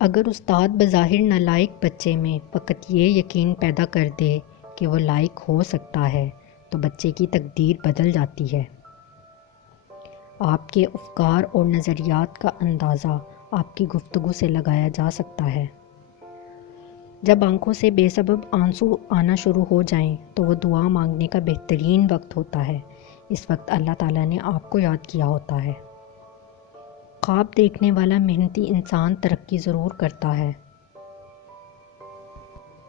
اگر استاد بظاہر نالائق بچے میں فقط یہ یقین پیدا کر دے کہ وہ لائق ہو سکتا ہے تو بچے کی تقدیر بدل جاتی ہے۔ آپ کے افکار اور نظریات کا اندازہ آپ کی گفتگو سے لگایا جا سکتا ہے۔ جب آنکھوں سے بے سبب آنسو آنا شروع ہو جائیں تو وہ دعا مانگنے کا بہترین وقت ہوتا ہے۔ اس وقت اللہ تعالیٰ نے آپ کو یاد کیا ہوتا ہے۔ خواب دیکھنے والا محنتی انسان ترقی ضرور کرتا ہے۔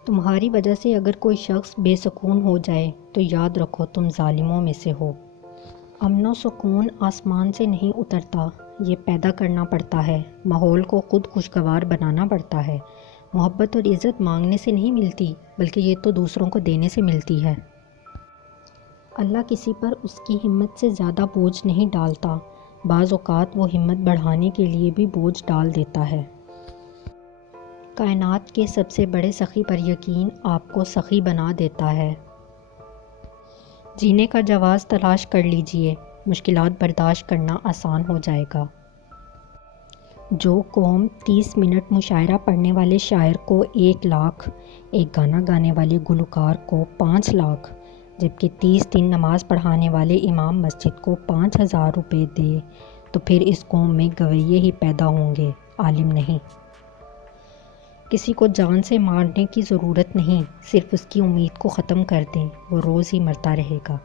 تمہاری وجہ سے اگر کوئی شخص بے سکون ہو جائے تو یاد رکھو تم ظالموں میں سے ہو۔ امن و سکون آسمان سے نہیں اترتا، یہ پیدا کرنا پڑتا ہے۔ ماحول کو خود خوشگوار بنانا پڑتا ہے۔ محبت اور عزت مانگنے سے نہیں ملتی بلکہ یہ تو دوسروں کو دینے سے ملتی ہے۔ اللہ کسی پر اس کی ہمت سے زیادہ بوجھ نہیں ڈالتا، بعض اوقات وہ ہمت بڑھانے کے لیے بھی بوجھ ڈال دیتا ہے۔ کائنات کے سب سے بڑے سخی پر یقین آپ کو سخی بنا دیتا ہے۔ جینے کا جواز تلاش کر لیجئے، مشکلات برداشت کرنا آسان ہو جائے گا۔ جو قوم 30 منٹ مشاعرہ پڑھنے والے شاعر کو 1 لاکھ، ایک گانا گانے والے گلوکار کو 5 لاکھ، جبکہ 30 دن نماز پڑھانے والے امام مسجد کو 5,000 روپے دے تو پھر اس قوم میں گویے ہی پیدا ہوں گے، عالم نہیں۔ کسی کو جان سے مارنے کی ضرورت نہیں، صرف اس کی امید کو ختم کر دیں، وہ روز ہی مرتا رہے گا۔